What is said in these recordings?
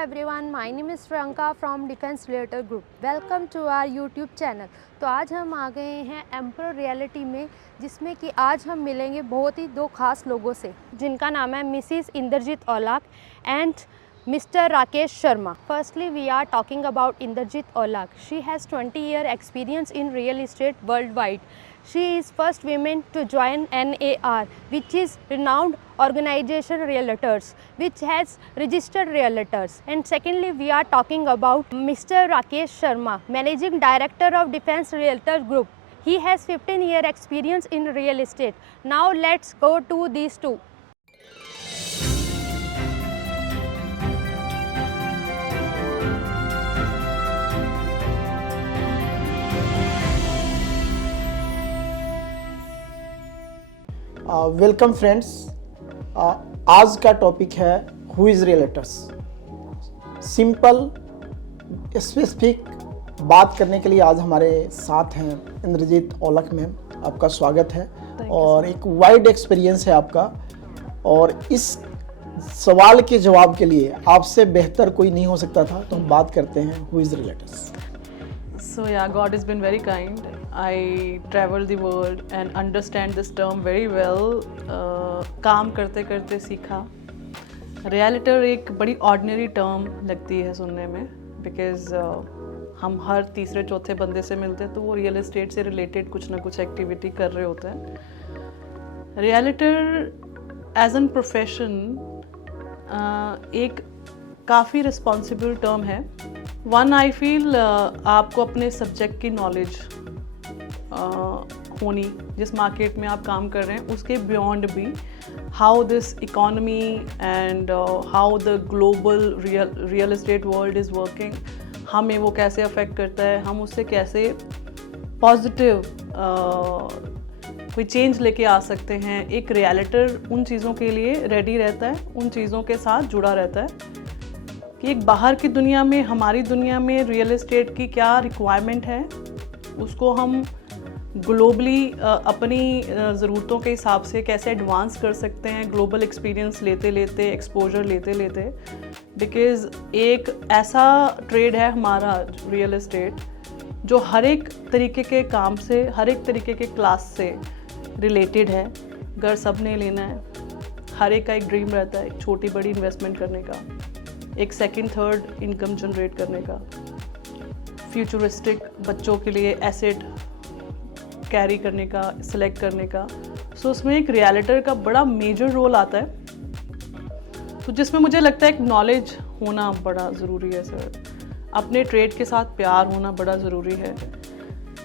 everyone, my name is Priyanka from Defense Related Group. Welcome to our YouTube channel. तो आज हम आ गए हैं एम्पर रियलिटी में, जिसमें कि आज हम मिलेंगे बहुत ही दो खास लोगों से, जिनका नाम है Mrs Inderjit Aulakh and Mr. Rakesh Sharma. Firstly, we are talking about Indrajit Aulak. She has 20-year experience in real estate worldwide. She is first woman to join NAR, which is renowned organization realtors, which has registered realtors. And secondly, we are talking about Mr. Rakesh Sharma, Managing Director of Defense Realtor Group. He has 15-year experience in real estate. Now let's go to these two. Welcome friends. आज का topic है who is रियलेटर्स। Simple specific बात करने के लिए आज हमारे साथ हैं इंद्रजीत औलख मैम। आपका स्वागत है और एक वाइड एक्सपीरियंस है आपका, और इस सवाल के जवाब के लिए आपसे बेहतर कोई नहीं हो सकता था। तो हम बात करते हैं who is realtors. So yeah, God has been very kind. I travel the world and understand this term very well. काम करते करते सीखा। Realtor एक बड़ी ordinary term लगती है सुनने में, because हम हर तीसरे चौथे बंदे से मिलते हैं तो वो रियल एस्टेट से रिलेटेड कुछ ना कुछ एक्टिविटी कर रहे होते हैं। Realtor एज एन प्रोफेशन एक काफ़ी रिस्पॉन्सिबल टर्म है। वन आई फील आपको अपने सब्जेक्ट की नॉलेज होनी, जिस मार्केट में आप काम कर रहे हैं उसके बियॉन्ड भी, how this economy and how the global real estate world is working, हमें वो कैसे अफेक्ट करता है, हम उससे कैसे पॉजिटिव कोई चेंज लेके आ सकते हैं। एक रियलिटर उन चीज़ों के लिए रेडी रहता है, उन चीज़ों के साथ जुड़ा रहता है कि एक बाहर की दुनिया में, हमारी दुनिया में रियल एस्टेट की क्या रिक्वायरमेंट है, उसको हम ग्लोबली अपनी ज़रूरतों के हिसाब से कैसे एडवांस कर सकते हैं, ग्लोबल एक्सपीरियंस लेते लेते, एक्सपोजर लेते लेते। बिकॉज़ एक ऐसा ट्रेड है हमारा रियल एस्टेट जो हर एक तरीके के काम से, हर एक तरीके के क्लास से रिलेटेड है। घर सब ने लेना है, हर एक का एक ड्रीम रहता है, एक छोटी बड़ी इन्वेस्टमेंट करने का, एक सेकंड थर्ड इनकम जनरेट करने का, फ्यूचरिस्टिक बच्चों के लिए एसेट कैरी करने का, सिलेक्ट करने का। सो उसमें एक रियलिटर का बड़ा मेजर रोल आता है। तो जिसमें मुझे लगता है एक नॉलेज होना बड़ा ज़रूरी है सर, अपने ट्रेड के साथ प्यार होना बड़ा ज़रूरी है,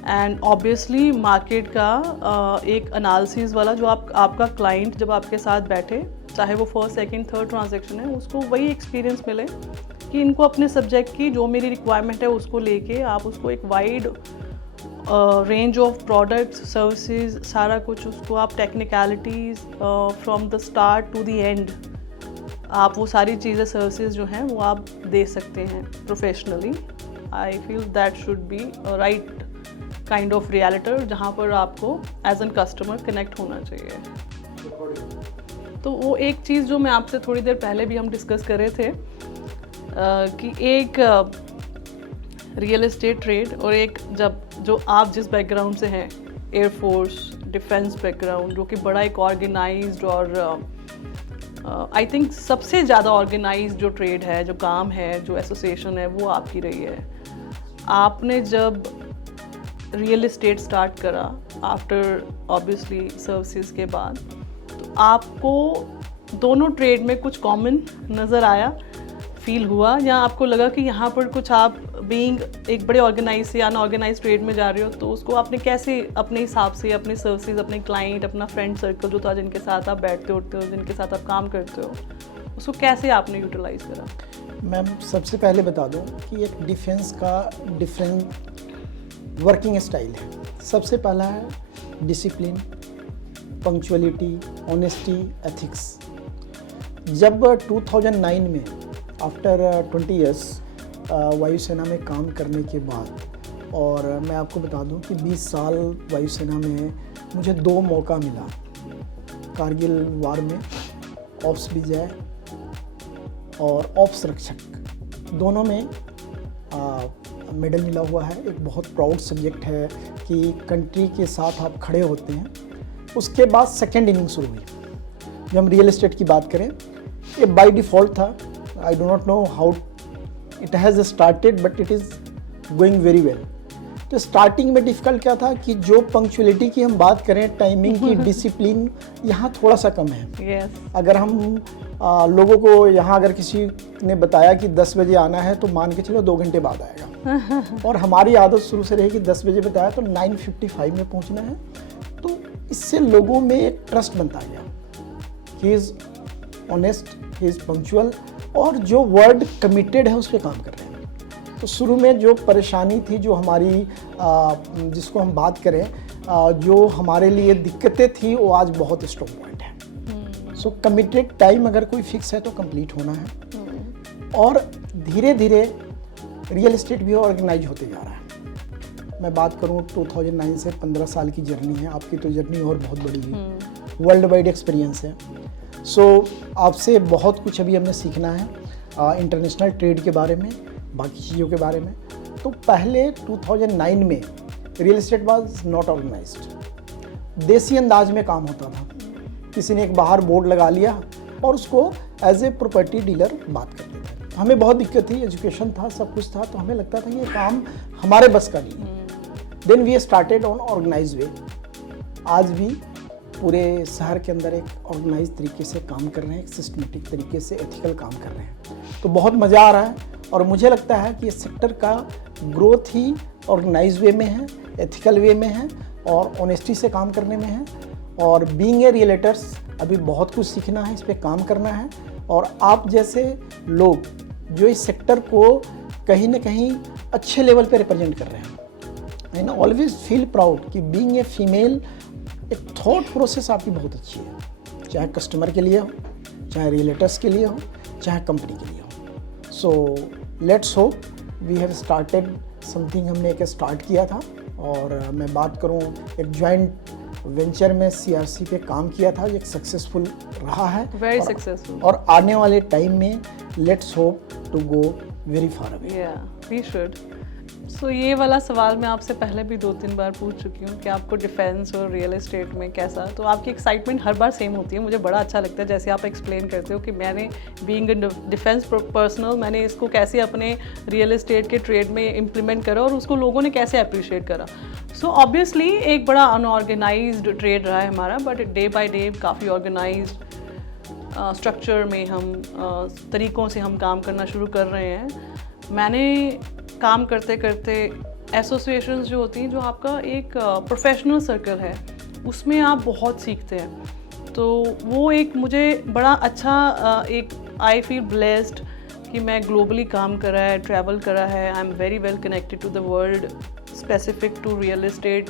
एंड ऑब्वियसली मार्केट का एक एनालिसिस वाला, जो आपका क्लाइंट जब आपके साथ बैठे, चाहे वो फर्स्ट सेकंड थर्ड ट्रांजैक्शन है, उसको वही एक्सपीरियंस मिले कि इनको अपने सब्जेक्ट की जो मेरी रिक्वायरमेंट है उसको लेके आप उसको एक wide range of products, services, सारा कुछ उसको आप technicalities from the start to the end, आप वो सारी चीज़ें, सर्विसेज जो हैं वो आप दे सकते हैं professionally. I feel that should be right kind of realtor, जहाँ पर आपको एज एन कस्टमर कनेक्ट होना चाहिए। तो वो एक चीज़ जो मैं आपसे थोड़ी देर पहले भी हम डिस्कस कर रहे थे कि एक रियल एस्टेट ट्रेड और एक जो आप जिस बैकग्राउंड से हैं, एयरफोर्स, डिफेंस बैकग्राउंड, जो कि बड़ा एक ऑर्गेनाइज्ड और आई थिंक सबसे ज़्यादा ऑर्गेनाइज्ड जो ट्रेड है, जो काम है, जो एसोसिएशन है, वो आपकी रही है। आपने जब रियल एस्टेट स्टार्ट करा आफ्टर ऑब्वियसली सर्विसेज के बाद, तो आपको दोनों ट्रेड में कुछ कॉमन नज़र आया, फील हुआ, या आपको लगा कि यहाँ पर कुछ आप बीइंग एक बड़े ऑर्गेनाइज से अनऑर्गेनाइज ट्रेड में जा रहे हो, तो उसको आपने कैसे अपने हिसाब से, अपने सर्विसेज, अपने क्लाइंट, अपना फ्रेंड सर्कल जो था, जिनके साथ आप बैठते उठते हो, जिनके साथ आप काम करते हो, उसको कैसे आपने यूटिलाइज करा? मैम सबसे पहले बता दूं कि एक डिफेंस का डिफरेंट वर्किंग स्टाइल है। सबसे पहला है डिसिप्लिन, पंक्चुअलिटी, ऑनेस्टी, एथिक्स। जब 2009 में आफ्टर 20 ईयर्स वायुसेना में काम करने के बाद, और मैं आपको बता दूं कि 20 साल वायुसेना में मुझे 2 मौका मिला। कारगिल वार में ऑप्स विजय और ऑप्स रक्षक दोनों में मेडल मिला हुआ है। एक बहुत प्राउड सब्जेक्ट है कि कंट्री के साथ आप खड़े होते हैं। उसके बाद सेकेंड इनिंग शुरू हुई। जब हम रियल एस्टेट की बात करें, ये बाय डिफ़ॉल्ट था। I do not know how it has started but it is going very well. तो स्टार्टिंग में डिफ़िकल्ट क्या था कि जो पंक्चुअलिटी की हम बात करें, टाइमिंग की, डिसिप्लिन यहाँ थोड़ा सा कम है। Yes. अगर हम लोगों को यहाँ अगर किसी ने बताया कि 10 बजे आना है तो मान के चलो 2 घंटे बाद आएगा। और हमारी आदत शुरू से रही कि 10 बजे बताया तो 9:55 में पहुँचना है। तो इससे लोगों में एक ट्रस्ट बनता गया। He is honest, he is punctual, और जो वर्ड कमिटेड है उस पर काम कर रहे हैं। तो शुरू में जो परेशानी थी, जो हमारी जिसको हम बात करें, जो हमारे लिए दिक्कतें थी, वो आज बहुत स्ट्रॉन्ग पॉइंट है। सो कमिटेड टाइम अगर कोई फिक्स है तो कंप्लीट होना है। और धीरे धीरे रियल एस्टेट भी ऑर्गेनाइज होते जा रहा है। मैं बात करूं 2009 से 15 साल की जर्नी है। आपकी तो जर्नी और बहुत बड़ी है, वर्ल्ड वाइड एक्सपीरियंस है। सो आपसे बहुत कुछ अभी हमने सीखना है, इंटरनेशनल ट्रेड के बारे में, बाकी चीज़ों के बारे में। तो पहले 2009 में real estate was not organized. देसी अंदाज में काम होता था। किसी ने एक बाहर बोर्ड लगा लिया और उसको एज ए प्रॉपर्टी डीलर बात करते थे। हमें बहुत दिक्कत थी, एजुकेशन था, सब कुछ था, तो हमें लगता था ये काम हमारे बस का नहीं है। Then we started on organize way. आज भी पूरे शहर के अंदर एक ऑर्गेनाइज तरीके से काम कर रहे हैं, एक सिस्टमेटिक तरीके से एथिकल काम कर रहे हैं। तो बहुत मज़ा आ रहा है और मुझे लगता है कि इस सेक्टर का ग्रोथ ही ऑर्गेनाइज वे में है, एथिकल वे में है और ऑनेस्टी से काम करने में है। और बीइंग ए रियलेटर्स अभी बहुत कुछ सीखना है, इस पे काम करना है। और आप जैसे लोग जो इस सेक्टर को कहीं ना कहीं अच्छे लेवल पे रिप्रेजेंट कर रहे हैं, एंड ऑलवेज फील प्राउड कि बीइंग ए फीमेल, एक थॉट प्रोसेस आपकी बहुत अच्छी है, चाहे कस्टमर के लिए हो, चाहे रियलेटर्स के लिए हो, चाहे कंपनी के लिए हो। So let's hope we have started something. हमने एक स्टार्ट किया था और मैं बात करूं एक जॉइंट वेंचर में सीआरसी पे काम किया था, एक सक्सेसफुल रहा है, वेरी सक्सेसफुल। और आने वाले टाइम में let's hope to go very far away. या वी शुड। सो ये वाला सवाल मैं आपसे पहले भी 2-3 बार पूछ चुकी हूँ कि आपको डिफेंस और रियल एस्टेट में कैसा, तो आपकी एक्साइटमेंट हर बार सेम होती है। मुझे बड़ा अच्छा लगता है जैसे आप एक्सप्लेन करते हो कि मैंने बीइंग डिफेंस पर्सनल मैंने इसको कैसे अपने रियल एस्टेट के ट्रेड में इम्प्लीमेंट करा और उसको लोगों ने कैसे अप्रिशिएट करा। सो ऑब्वियसली एक बड़ा अनऑर्गेनाइज्ड ट्रेड रहा है हमारा, बट डे बाय डे काफ़ी ऑर्गेनाइज्ड स्ट्रक्चर में हम तरीक़ों से हम काम करना शुरू कर रहे हैं। मैंने काम करते करते एसोसिएशंस जो होती हैं, जो आपका एक प्रोफेशनल सर्कल है, उसमें आप बहुत सीखते हैं। तो वो एक मुझे बड़ा अच्छा एक आई फील ब्लेस्ड कि मैं ग्लोबली काम करा है, ट्रैवल करा है। I am very well connected to the world, specific to real estate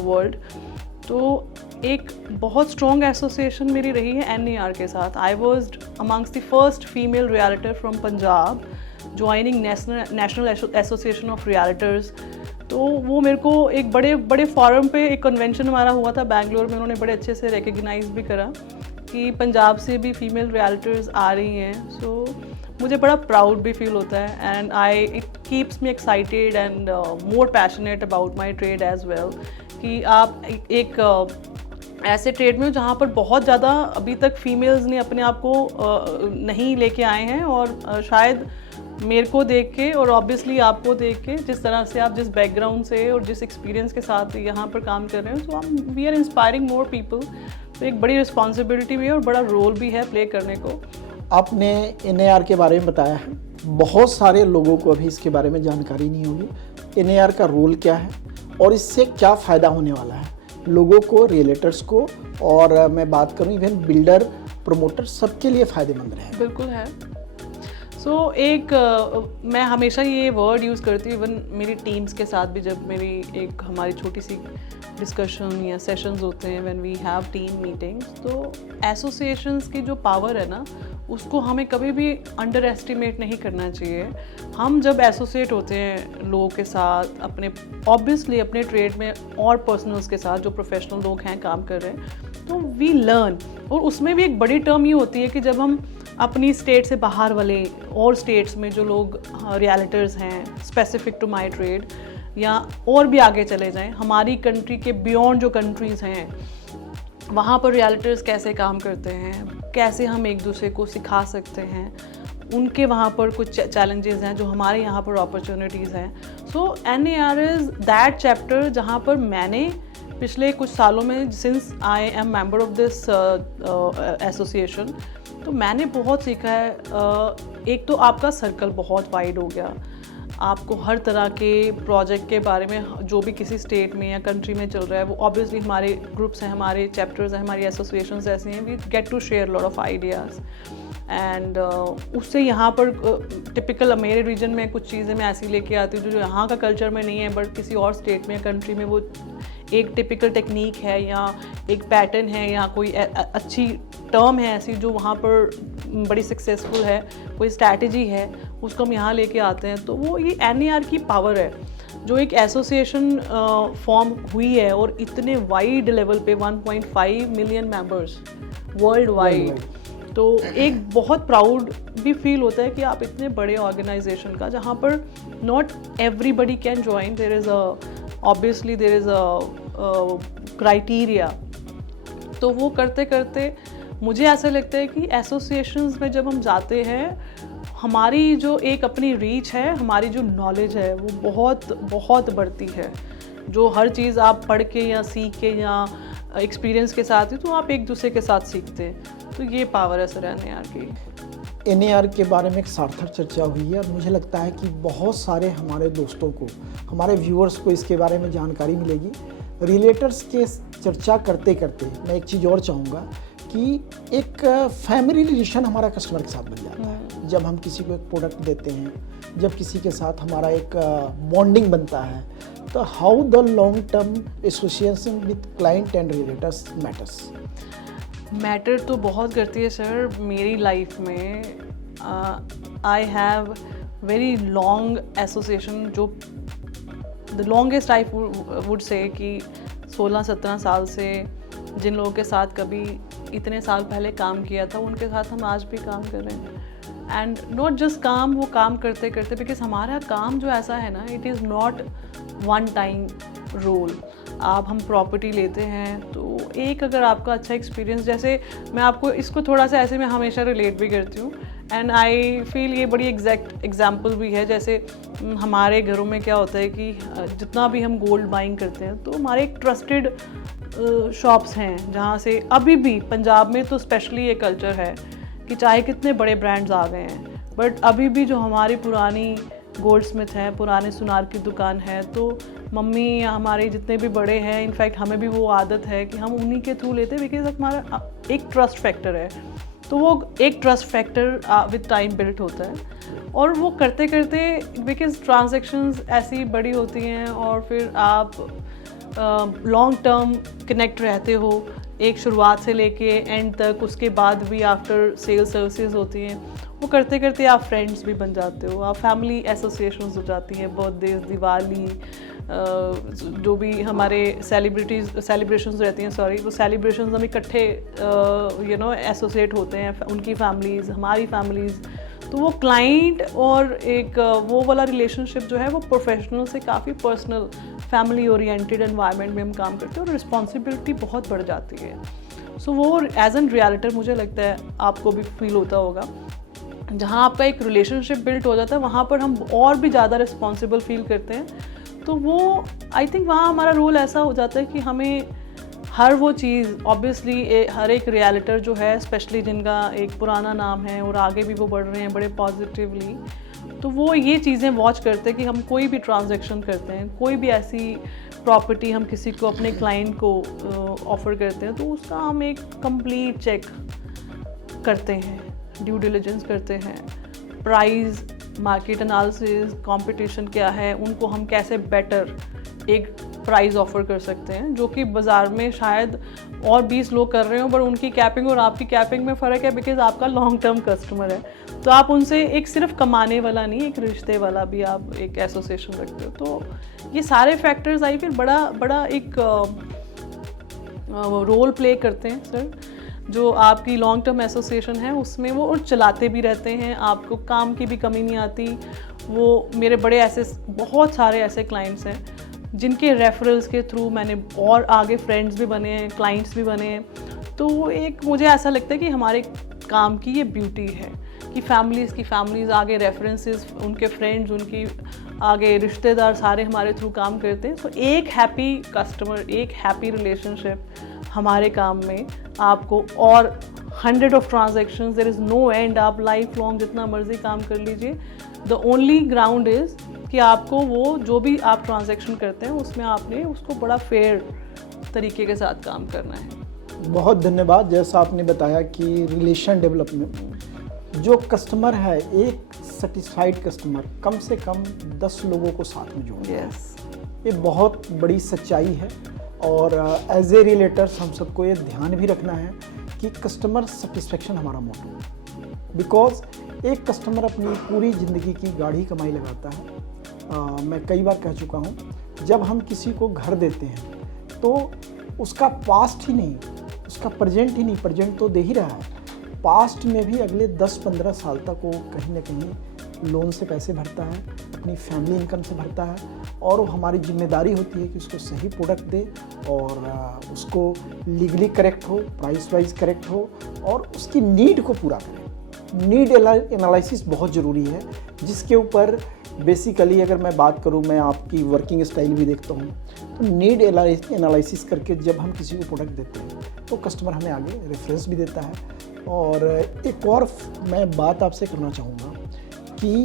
world. तो एक बहुत स्ट्रॉन्ग एसोसिएशन मेरी रही है NER के साथ। I was amongst the first female realtor from Punjab joining national association of realtors. तो वो मेरे को एक बड़े बड़े फॉरम पे एक कन्वेंशन हमारा हुआ था बैंगलोर में, उन्होंने बड़े अच्छे से रिकग्नाइज भी करा कि पंजाब से भी फीमेल रियलिटर्स आ रही हैं। सो मुझे बड़ा प्राउड भी फील होता है and it keeps me excited and more passionate about my trade as well. कि आप एक ऐसे ट्रेड में हो जहाँ पर बहुत ज़्यादा अभी तक फीमेल्स ने अपने आप को नहीं लेके आए हैं, और शायद मेरे को देख के और ऑब्वियसली आपको देख के, जिस तरह से आप जिस बैकग्राउंड से और जिस एक्सपीरियंस के साथ यहाँ पर काम कर रहे हो, so we are inspiring more people. तो एक बड़ी रिस्पॉन्सिबिलिटी भी है और बड़ा रोल भी है प्ले करने को। आपने NAR के बारे में बताया है, बहुत सारे लोगों को अभी इसके बारे में जानकारी नहीं होगी। NAR का रोल क्या है और इससे क्या फ़ायदा होने वाला है लोगों को, रियलेटर्स को, और मैं बात करूँ इवन बिल्डर, प्रमोटर, सबके लिए फ़ायदेमंद रहेगा। बिल्कुल है। एक मैं हमेशा ये वर्ड यूज़ करती हूँ इवन मेरी टीम्स के साथ भी, जब मेरी एक हमारी छोटी सी डिस्कशन या सेशंस होते हैं when we have team meetings, तो एसोसिएशंस की जो पावर है ना, उसको हमें कभी भी अंडर एस्टिमेट नहीं करना चाहिए। हम जब एसोसिएट होते हैं लोगों के साथ, अपने ऑब्वियसली अपने ट्रेड में और पर्सनल्स के साथ जो प्रोफेशनल लोग हैं काम कर रहे हैं, तो वी लर्न। और उसमें भी एक बड़ी टर्म ये होती है कि जब हम अपनी स्टेट से बाहर वाले और स्टेट्स में जो लोग रियल्टर्स हैं स्पेसिफिक टू माय ट्रेड, या और भी आगे चले जाएं, हमारी कंट्री के बियॉन्ड जो कंट्रीज़ हैं वहाँ पर रियल्टर्स कैसे काम करते हैं, कैसे हम एक दूसरे को सिखा सकते हैं, उनके वहाँ पर कुछ चैलेंजेस हैं जो हमारे यहाँ पर अपॉर्चुनिटीज़ हैं. सो NAR इज़ दैट चैप्टर जहाँ पर मैंने पिछले कुछ सालों में, since I am member of this association, तो मैंने बहुत सीखा है. एक तो आपका सर्कल बहुत वाइड हो गया, आपको हर तरह के प्रोजेक्ट के बारे में जो भी किसी स्टेट में या कंट्री में चल रहा है वो ऑब्वियसली हमारे ग्रुप्स हैं, हमारे चैप्टर्स हैं, हमारी एसोसिएशंस ऐसी हैं, we get to share lot of ideas. And उससे यहाँ पर टिपिकल मेरे रीजन में कुछ चीज़ें मैं ऐसी लेके आती हूँ जो यहाँ का कल्चर में नहीं है, बट किसी और स्टेट में कंट्री में वो एक टिपिकल टेक्निक है या एक पैटर्न है या कोई अच्छी टर्म है ऐसी जो वहाँ पर बड़ी सक्सेसफुल है, कोई स्ट्रैटेजी है, उसको हम यहाँ लेके आते हैं. तो वो ये NAR की पावर है जो एक एसोसिएशन फॉर्म हुई है और इतने वाइड लेवल पे 1.5 मिलियन मेंबर्स वर्ल्ड वाइड. तो एक बहुत प्राउड भी फील होता है कि आप इतने बड़े ऑर्गेनाइजेशन का, जहाँ पर not everybody can join, there is obviously there is a criteria. तो वो करते करते मुझे ऐसा लगता है कि एसोसिएशंस में जब हम जाते हैं, हमारी जो एक अपनी रीच है, हमारी जो नॉलेज है वो बहुत बहुत बढ़ती है. जो हर चीज़ आप पढ़ के या सीख के या एक्सपीरियंस के साथ ही, तो आप एक दूसरे के साथ सीखते हैं. तो ये पावर है सर NAR की. NAR के बारे में एक सार्थक चर्चा हुई है और मुझे लगता है कि बहुत सारे हमारे दोस्तों को, हमारे व्यूअर्स को इसके बारे में जानकारी मिलेगी. रिलेटर्स के चर्चा करते करते मैं एक चीज़ और चाहूँगा कि एक फैमिली रिलेशन हमारा कस्टमर के साथ बन जाता है. जब हम किसी को एक प्रोडक्ट देते हैं, जब किसी के साथ हमारा एक बॉन्डिंग बनता है, तो how the long term association with client and realtors matter तो बहुत करती है सर मेरी लाइफ में. I have very long association, जो the longest I would say कि 16-17 साल से जिन लोगों के साथ कभी इतने साल पहले काम किया था, उनके साथ हम आज भी काम कर रहे हैं. एंड नॉट जस्ट काम, वो काम करते करते, बिकॉज हमारा काम जो ऐसा है ना, it is not one time role. आप हम प्रॉपर्टी लेते हैं तो एक अगर आपका अच्छा एक्सपीरियंस, जैसे मैं आपको इसको थोड़ा सा ऐसे मैं हमेशा रिलेट भी करती हूँ एंड आई फील ये बड़ी एग्जैक्ट एग्जांपल भी है. जैसे हमारे घरों में क्या होता है कि जितना भी हम गोल्ड बाइंग करते हैं तो हमारे एक ट्रस्टेड शॉप्स हैं जहाँ से अभी भी पंजाब में तो स्पेशली ये कल्चर है कि चाहे कितने बड़े ब्रांड्स आ गए हैं, बट अभी भी जो हमारी पुरानी गोल्ड स्मिथ है, पुराने सुनार की दुकान है, तो मम्मी या हमारे जितने भी बड़े हैं, इनफैक्ट हमें भी वो आदत है कि हम उन्हीं के थ्रू लेते हैं, बिकॉज हमारा एक ट्रस्ट फैक्टर है. तो वो एक trust factor with time built होता है और वो करते करते, बिकॉज ट्रांजैक्शंस ऐसी बड़ी होती हैं और फिर आप लॉन्ग टर्म कनेक्ट रहते हो, एक शुरुआत से लेके एंड तक, उसके बाद भी आफ्टर सेल सर्विसेज होती हैं. वो करते करते आप फ्रेंड्स भी बन जाते हो, आप फैमिली एसोसिएशंस हो जाती हैं, बर्थडे, दिवाली, जो भी हमारे सेलिब्रेशंस रहती हैं, वो सेलिब्रेशंस हम इकट्ठे एसोसिएट होते हैं, उनकी फैमिलीज़, हमारी फैमिलीज़. तो वो क्लाइंट और एक वो वाला रिलेशनशिप जो है वो प्रोफेशनल से काफ़ी पर्सनल, फैमिली ओरिएंटेड एनवायरनमेंट में हम काम करते हैं और रिस्पॉन्सिबिलिटी बहुत बढ़ जाती है. सो वो एज एन रियल्टर मुझे लगता है आपको भी फील होता होगा, जहाँ आपका एक रिलेशनशिप बिल्ट हो जाता है वहाँ पर हम और भी ज़्यादा रिस्पॉन्सिबल फील करते हैं. तो वो आई थिंक वहाँ हमारा रोल ऐसा हो जाता है कि हमें हर वो चीज़, ऑब्वियसली हर एक रियल्टर जो है, स्पेशली जिनका एक पुराना नाम है और आगे भी वो बढ़ रहे हैं बड़े पॉजिटिवली, तो वो ये चीज़ें वॉच करते हैं कि हम कोई भी ट्रांजैक्शन करते हैं, कोई भी ऐसी प्रॉपर्टी हम किसी को, अपने क्लाइंट को ऑफ़र करते हैं, तो उसका हम एक कंप्लीट चेक करते हैं, ड्यू डिलिजेंस करते हैं, प्राइस, मार्केट एनालिसिस, कंपटीशन क्या है, उनको हम कैसे बेटर एक प्राइस ऑफ़र कर सकते हैं, जो कि बाज़ार में शायद और 20 लोग कर रहे हो, पर उनकी कैपिंग और आपकी कैपिंग में फ़र्क है, बिकॉज आपका लॉन्ग टर्म कस्टमर है. तो आप उनसे एक सिर्फ कमाने वाला नहीं, एक रिश्ते वाला भी आप एक एसोसिएशन रखते हो. तो ये सारे फैक्टर्स आई फिर बड़ा एक रोल प्ले करते हैं सर. जो आपकी लॉन्ग टर्म एसोसिएशन है उसमें वो और चलाते भी रहते हैं, आपको काम की भी कमी नहीं आती। वो मेरे बड़े ऐसे बहुत सारे ऐसे क्लाइंट्स हैं जिनके रेफरल्स के थ्रू मैंने और आगे फ्रेंड्स भी बने हैं, क्लाइंट्स भी बने हैं। तो वो एक मुझे ऐसा लगता है कि हमारे काम की ये ब्यूटी है कि फैमिलीज़ आगे रेफरेंसेस, उनके फ्रेंड्स, उनकी आगे रिश्तेदार सारे हमारे थ्रू काम करते हैं। तो एक हैप्पी कस्टमर, एक हैप्पी रिलेशनशिप हमारे काम में आपको, और 100 of transactions, there is no end, आप लाइफ लॉन्ग जितना मर्जी काम कर लीजिए। द ओनली ग्राउंड इज़ कि आपको वो जो भी आप ट्रांजेक्शन करते हैं उसमें आपने उसको बड़ा फेयर तरीके के साथ काम करना है। बहुत धन्यवाद। जैसा आपने बताया कि रिलेशन डेवलपमेंट, जो कस्टमर है, एक सेटिस्फाइड कस्टमर कम से कम 10 लोगों को साथ में जोड़ता है। ये बहुत बड़ी सच्चाई है और एज ए रिलेटर्स हम सबको ये ध्यान भी रखना है कि कस्टमर सेटिस्फेक्शन हमारा मोटो है। बिकॉज एक कस्टमर अपनी पूरी ज़िंदगी की गाढ़ी कमाई लगाता है। मैं कई बार कह चुका हूँ, जब हम किसी को घर देते हैं तो उसका पास्ट ही नहीं, उसका प्रेजेंट ही नहीं, प्रेजेंट तो दे ही रहा है, पास्ट में भी अगले 10-15 साल तक वो कहीं ना कहीं लोन से पैसे भरता है, अपनी फैमिली इनकम से भरता है, और वो हमारी जिम्मेदारी होती है कि उसको सही प्रोडक्ट दे और उसको लीगली करेक्ट हो, प्राइस वाइज करेक्ट हो और उसकी नीड को पूरा करें। नीड एनालिसिस बहुत ज़रूरी है, जिसके ऊपर बेसिकली अगर मैं बात करूं, मैं आपकी वर्किंग स्टाइल भी देखता हूं, तो नीड एनालिसिस करके जब हम किसी को प्रोडक्ट देते हैं तो कस्टमर हमें आगे रेफरेंस भी देता है। और एक और मैं बात आपसे करना चाहूँगा कि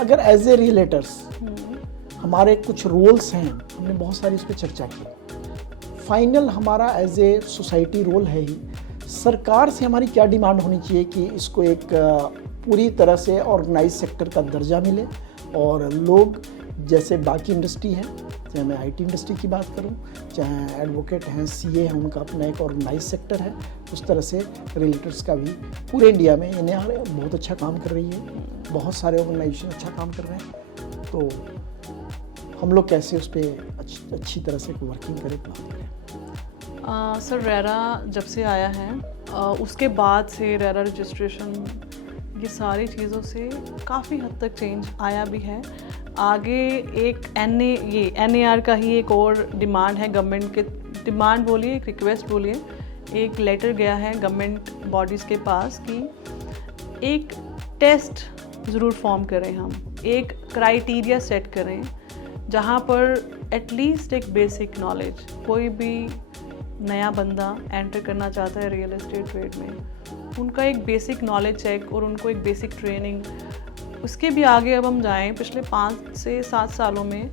अगर एज ए रिलेटर्स हमारे कुछ रोल्स हैं, हमने बहुत सारी इस पर चर्चा की। फाइनल हमारा एज ए सोसाइटी रोल है ही, सरकार से हमारी क्या डिमांड होनी चाहिए कि इसको एक पूरी तरह से ऑर्गेनाइज सेक्टर का दर्जा मिले और लोग जैसे बाकी इंडस्ट्री है, चाहे मैं आईटी इंडस्ट्री की बात करूं, चाहे एडवोकेट हैं, सीए हैं, उनका अपना एक ऑर्गेनाइज सेक्टर है, उस तरह से रिलेटर्स का भी पूरे इंडिया में इन्हें बहुत अच्छा काम कर रही है, बहुत सारे ऑर्गेनाइजेशन अच्छा काम कर रहे हैं। तो हम लोग कैसे उस पर अच्छी तरह से वर्किंग करें, प्लान करें। सर रेरा जब से आया है उसके बाद से रेरा रजिस्ट्रेशन, ये सारी चीज़ों से काफ़ी हद तक चेंज आया भी है। आगे एक NAR का ही एक और डिमांड है, गवर्नमेंट के डिमांड बोलिए, एक रिक्वेस्ट बोलिए, एक लेटर गया है गवर्नमेंट बॉडीज़ के पास कि एक टेस्ट ज़रूर फॉर्म करें, हम एक क्राइटेरिया सेट करें जहाँ पर एटलीस्ट एक बेसिक नॉलेज, कोई भी नया बंदा एंटर करना चाहता है रियल एस्टेट ट्रेड में, उनका एक बेसिक नॉलेज चेक और उनको एक बेसिक ट्रेनिंग। उसके भी आगे अब हम जाएं, पिछले 5 से 7 सालों में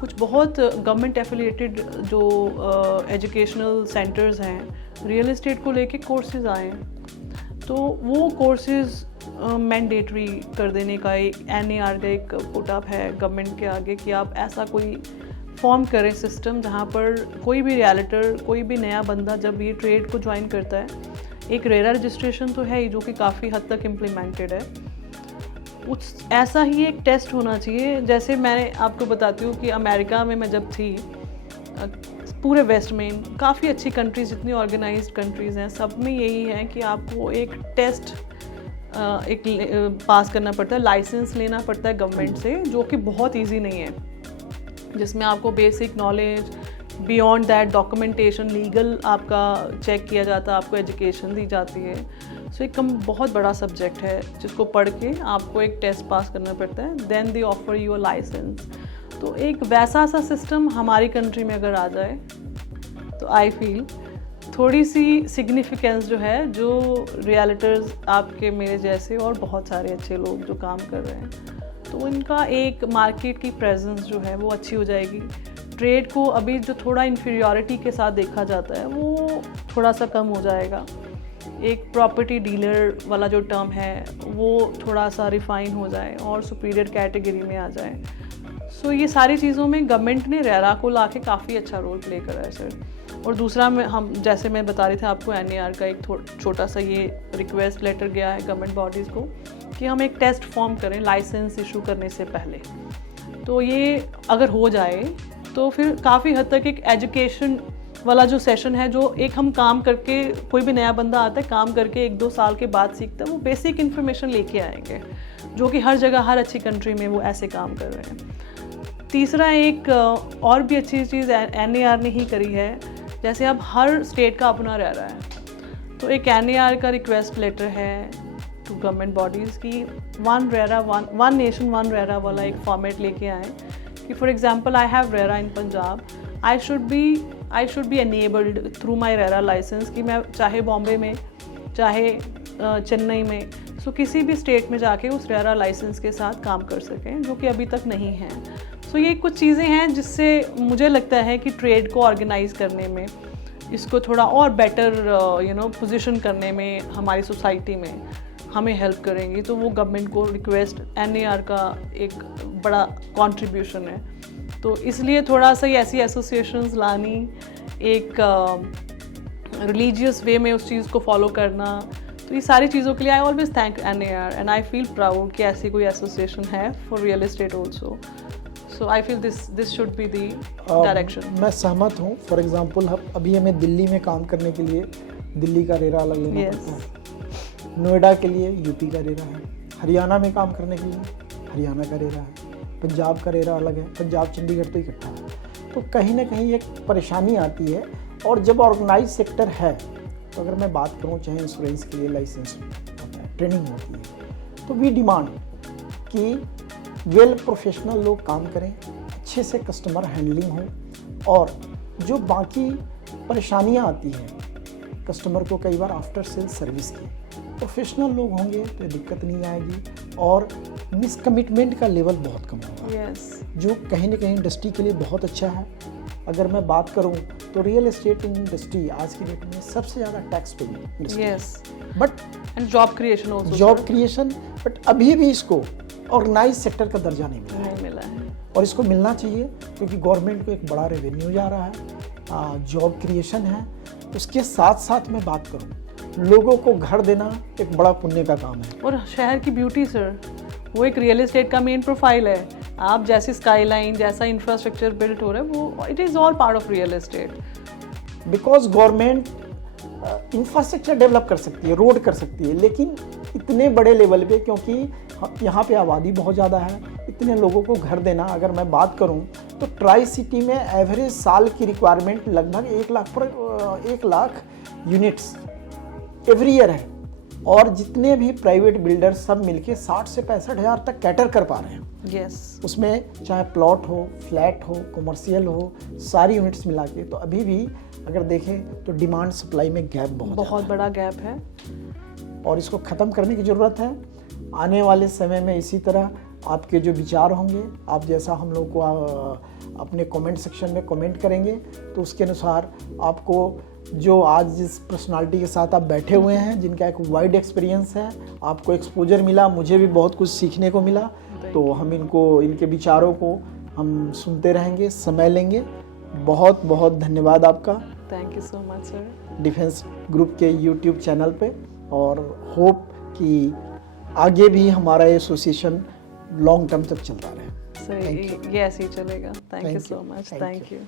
कुछ बहुत गवर्नमेंट एफिलिएटेड जो एजुकेशनल सेंटर्स हैं रियल एस्टेट को लेके कोर्सेज आए हैं, तो वो कोर्सेज मैंडेटरी कर देने का एक NAR का एक पुटअप है गवर्नमेंट के आगे कि आप ऐसा कोई फॉर्म करें सिस्टम जहाँ पर कोई भी रियलिटर, कोई भी नया बंदा जब ये ट्रेड को ज्वाइन करता है, एक रेरा रजिस्ट्रेशन तो है ही जो कि काफ़ी हद तक इम्प्लीमेंटेड है, उस ऐसा ही एक टेस्ट होना चाहिए। जैसे मैं आपको बताती हूँ कि अमेरिका में मैं जब थी, पूरे वेस्ट में काफ़ी अच्छी कंट्रीज़, जितनी ऑर्गेनाइज्ड कंट्रीज़ हैं, सब में यही है कि आपको एक टेस्ट पास करना पड़ता है, लाइसेंस लेना पड़ता है गवर्नमेंट से, जो कि बहुत ईजी नहीं है, जिसमें आपको basic knowledge, beyond that documentation, legal आपका चेक किया जाता है, आपको एजुकेशन दी जाती है। सो एक बहुत बड़ा सब्जेक्ट है जिसको पढ़ के आपको एक टेस्ट पास करना पड़ता है, then they offer you a license. तो एक वैसा सा सिस्टम हमारी कंट्री में अगर आ जाए तो आई फील थोड़ी सी सिग्निफिकेंस जो है, जो रियलिटर्स आपके मेरे जैसे और बहुत सारे अच्छे लोग जो काम कर रहे हैं, तो इनका एक मार्केट की प्रेजेंस जो है वो अच्छी हो जाएगी। ट्रेड को अभी जो थोड़ा इन्फीरियॉरिटी के साथ देखा जाता है वो थोड़ा सा कम हो जाएगा। एक प्रॉपर्टी डीलर वाला जो टर्म है वो थोड़ा सा रिफाइन हो जाए और सुपीरियर कैटेगरी में आ जाए। सो ये सारी चीज़ों में गवर्नमेंट ने रेरा को लाके काफ़ी अच्छा रोल प्ले करा है सर। और दूसरा हम जैसे मैं बता रही थी आपको, NAR का एक छोटा सा ये रिक्वेस्ट लेटर गया है गवर्नमेंट बॉडीज़ को कि हम एक टेस्ट फॉर्म करें लाइसेंस इशू करने से पहले। तो ये अगर हो जाए तो फिर काफ़ी हद तक एक एजुकेशन वाला जो सेशन है, जो एक हम काम करके, कोई भी नया बंदा आता है काम करके 1-2 साल के बाद सीखता है, वो बेसिक इन्फॉर्मेशन लेके आएंगे, जो कि हर जगह हर अच्छी कंट्री में वो ऐसे काम कर रहे हैं। तीसरा एक और भी अच्छी चीज़ NAR ने ही करी है, जैसे अब हर स्टेट का अपना रह रहा है, तो एक NAR का रिक्वेस्ट लेटर है टू गवर्नमेंट बॉडीज़ की वन नेशन वन रेरा वाला एक फॉर्मेट लेके आए कि for example I have RERA in Punjab, I should be enabled through my RERA license कि मैं चाहे बॉम्बे में चाहे चेन्नई में, सो किसी भी स्टेट में जाके उस रेरा लाइसेंस के साथ काम कर सकें, जो कि अभी तक नहीं है। सो ये कुछ चीज़ें हैं जिससे मुझे लगता है कि ट्रेड को ऑर्गेनाइज करने में, इसको थोड़ा और बेटर पोजीशन करने में हमारी सोसाइटी में हमें हेल्प करेंगी। तो वो गवर्नमेंट को रिक्वेस्ट NAR का एक बड़ा कंट्रीब्यूशन है, तो इसलिए थोड़ा सा ऐसी एसोसिएशंस लानी, एक रिलीजियस वे में उस चीज़ को फॉलो करना, तो ये सारी चीज़ों के लिए I always thank NAR and I feel proud कि ऐसी कोई एसोसिएशन है for real estate also. So I feel this should be the direction. मैं सहमत हूँ। फॉर एग्जांपल अभी हमें दिल्ली में काम करने के लिए दिल्ली का रेरा अलग लेना पड़ता है, नोएडा के लिए UP का रेरा है, हरियाणा में काम करने के लिए हरियाणा का रेरा है, पंजाब का रेरा अलग है, पंजाब चंडीगढ़ तो इकट्ठा है। तो कहीं ना कहीं एक परेशानी आती है। और जब ऑर्गेनाइज सेक्टर है, तो अगर मैं बात करूँ चाहे इंश्योरेंस के लिए लाइसेंस होता है, ट्रेनिंग होती है, तो वी डिमांड कि वेल प्रोफेशनल लोग काम करें, अच्छे से कस्टमर हैंडलिंग हो, और जो बाकी परेशानियां आती हैं कस्टमर को कई बार आफ्टर सेल सर्विस की, प्रोफेशनल लोग होंगे तो दिक्कत नहीं आएगी और मिसकमिटमेंट का लेवल बहुत कम होगा, जो कहीं ना कहीं इंडस्ट्री के लिए बहुत अच्छा है। अगर मैं बात करूं तो रियल एस्टेट इंडस्ट्री आज की डेट में सबसे ज़्यादा tax paying industry, but and job creation also, job creation, but अभी भी इसको ऑर्गेनाइज सेक्टर का दर्जा नहीं मिला है और इसको मिलना चाहिए, क्योंकि गवर्नमेंट को एक बड़ा रेवेन्यू जा रहा है, जॉब क्रिएशन है। उसके साथ साथ मैं बात करूं, लोगों को घर देना एक बड़ा पुण्य का काम है। और शहर की ब्यूटी सर, वो एक रियल एस्टेट का मेन प्रोफाइल है। आप जैसी स्काईलाइन, जैसा इंफ्रास्ट्रक्चर बिल्ट हो रहा है, वो it is all part of real estate. Because government infrastructure develop कर सकती है, रोड कर सकती है, लेकिन इतने बड़े लेवल पे, क्योंकि यहाँ पे आबादी बहुत ज़्यादा है, इतने लोगों को घर देना, अगर मैं बात करूँ तो ट्राई सिटी में एवरेज साल की रिक्वायरमेंट लगभग 1 लाख यूनिट्स एवरी ईयर है, और जितने भी प्राइवेट बिल्डर सब मिलके 60 से 65 हज़ार तक कैटर कर पा रहे हैं। उसमें चाहे प्लॉट हो, फ्लैट हो, कमर्शियल हो, सारी यूनिट्स मिला के, तो अभी भी अगर देखें तो डिमांड सप्लाई में गैप बहुत बड़ा गैप है, और इसको ख़त्म करने की ज़रूरत है। आने वाले समय में इसी तरह आपके जो विचार होंगे, आप जैसा हम लोग को अपने कमेंट सेक्शन में कमेंट करेंगे, तो उसके अनुसार आपको जो आज जिस पर्सनालिटी के साथ आप बैठे हुए हैं, जिनका एक वाइड एक्सपीरियंस है, आपको एक्सपोजर मिला, मुझे भी बहुत कुछ सीखने को मिला, तो हम इनके विचारों को हम सुनते रहेंगे, समय लेंगे। बहुत बहुत धन्यवाद आपका। Thank you so much sir, defence group के YouTube चैनल पे, और होप कि आगे भी हमारा एसोसिएशन लॉन्ग टर्म तक चलता रहे। सर ये ऐसे ही चलेगा। Thank you so much, thank you.